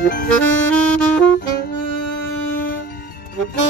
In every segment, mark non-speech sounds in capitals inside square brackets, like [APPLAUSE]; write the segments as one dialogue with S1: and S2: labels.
S1: Woo-hoo!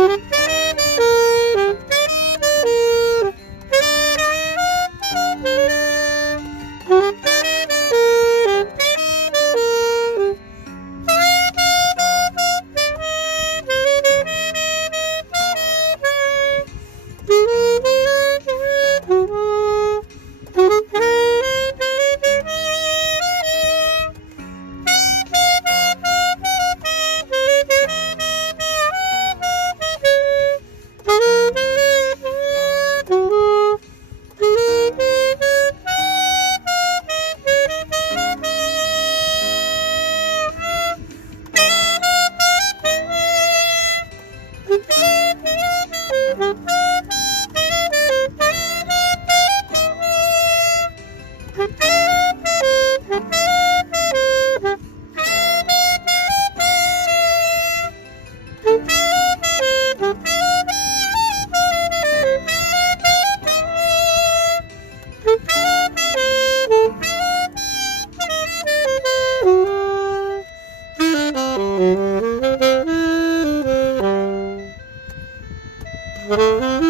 S1: Mm-hmm. [LAUGHS] Mm-hmm. [LAUGHS]